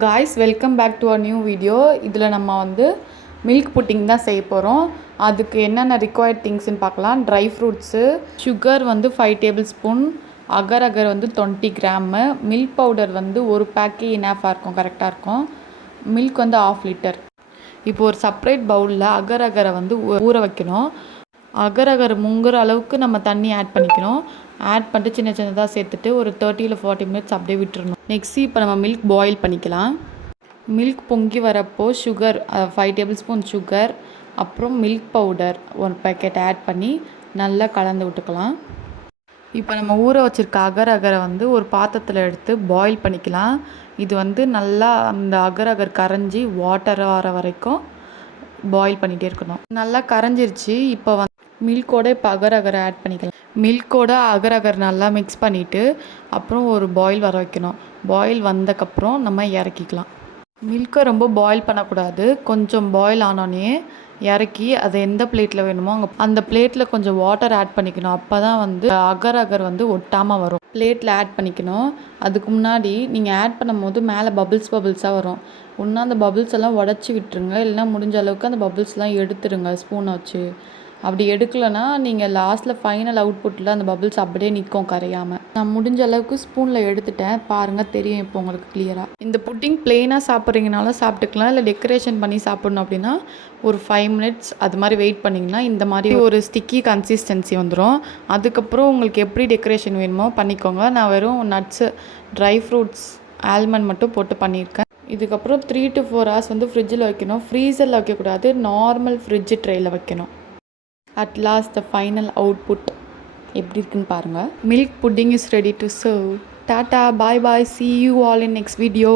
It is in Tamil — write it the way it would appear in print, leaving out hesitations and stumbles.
Guys welcome back to our new video. இதில் நம்ம வந்து மில்க் புட்டிங் தான் செய்ய போகிறோம். அதுக்கு என்னென்ன ரிக்வயர்ட் திங்ஸ்ன்னு பார்க்கலாம். ட்ரை ஃப்ரூட்ஸு, சுகர் வந்து 5 டேபிள் ஸ்பூன், அகர் அகர் வந்து 20 கிராமு, மில்க் பவுடர் வந்து ஒரு பேக்கே இனாஃபாக இருக்கும், கரெக்டாக இருக்கும். மில்க் வந்து 1/2 லிட்டர். இப்போ ஒரு செப்பரேட் பவுலில் அகர் அகரை வந்து ஊற வைக்கணும். அகர் அகர் முங்குற அளவுக்கு நம்ம தண்ணி ஆட் பண்ணிக்கணும். ஆட் பண்ணிட்டு சின்ன சின்னதாக சேர்த்துட்டு ஒரு 30 to 40 மினிட்ஸ் அப்படியே விட்டுறணும். நெக்ஸ்ட் இப்போ நம்ம மில்க் பாயில் பண்ணிக்கலாம். மில்க் பொங்கி வரப்போ சுகர் 5 டேபிள் ஸ்பூன் சுகர், அப்புறம் மில்க் பவுடர் 1 பேக்கெட் ஆட் பண்ணி நல்லா கலந்து விட்டுக்கலாம். இப்போ நம்ம ஊற வச்சுருக்க அகர் அகரை வந்து ஒரு பாத்திரத்தில் எடுத்து பாயில் பண்ணிக்கலாம். இது வந்து நல்லா அந்த அகர் அகர் கரைஞ்சி வாட்டர் வர வரைக்கும் பாயில் பண்ணிகிட்டே இருக்கணும். நல்லா கரைஞ்சிருச்சு. இப்போ வந்து மில்கோட இப்போ அகர் அகரை ஆட் பண்ணிக்கலாம். மில்கோட அகர் அகர் நல்லா மிக்ஸ் பண்ணிவிட்டு அப்புறம் ஒரு பாயில் வர வைக்கணும். பாயில் வந்தக்கப்புறம் நம்ம இறக்கிக்கலாம். மில்கை ரொம்ப பாயில் பண்ணக்கூடாது. கொஞ்சம் பாயில் ஆனோடனே இறக்கி அதை எந்த பிளேட்டில் வேணுமோ அந்த பிளேட்டில் கொஞ்சம் வாட்டர் ஆட் பண்ணிக்கணும். அப்போ தான் வந்து அகர் அகர் வந்து ஒட்டாமல் வரும். பிளேட்டில் ஆட் பண்ணிக்கணும். அதுக்கு முன்னாடி நீங்கள் ஆட் பண்ணும் போது மேலே பபிள்ஸாக வரும். ஒன்றா அந்த பபிள்ஸ் எல்லாம் உடச்சி விட்டுருங்க. இல்லைனா முடிஞ்ச அளவுக்கு அந்த பபிள்ஸ்லாம் எடுத்துருங்க ஸ்பூனை வச்சு. அப்படி எடுக்கலைன்னா நீங்கள் லாஸ்ட்டில் ஃபைனல் அவுட்புட்டில் அந்த பபிள்ஸ் அப்படியே நிற்கும் கரையாமல். நான் முடிஞ்ச அளவுக்கு ஸ்பூனில் எடுத்துட்டேன். பாருங்கள், தெரியும் இப்போ உங்களுக்கு கிளியராக. இந்த புட்டிங் பிளெயினாக சாப்பிட்றீங்கனாலும் சாப்பிட்டுக்கலாம். இல்லை டெக்கரேஷன் பண்ணி சாப்பிட்ணும் அப்படின்னா ஒரு 5 மினிட்ஸ் அது மாதிரி வெயிட் பண்ணிங்கன்னா இந்த மாதிரி ஒரு ஸ்டிக்கி கன்சிஸ்டன்சி வந்துடும். அதுக்கப்புறம் உங்களுக்கு எப்படி டெக்கரேஷன் வேணுமோ பண்ணிக்கோங்க. நான் வெறும் நட்ஸு, ட்ரை ஃப்ரூட்ஸ், ஆல்மண்ட் மட்டும் போட்டு பண்ணியிருக்கேன். இதுக்கப்புறம் 3 to 4 hours வந்து ஃப்ரிட்ஜில் வைக்கணும். ஃப்ரீசரில் வைக்கக்கூடாது, நார்மல் ஃப்ரிட்ஜ் ட்ரேயில் வைக்கணும். At last the final output எப்படி இருக்குன்னு பாருங்கள். Milk pudding is ready to serve. Tata, bye bye, see you all in next video.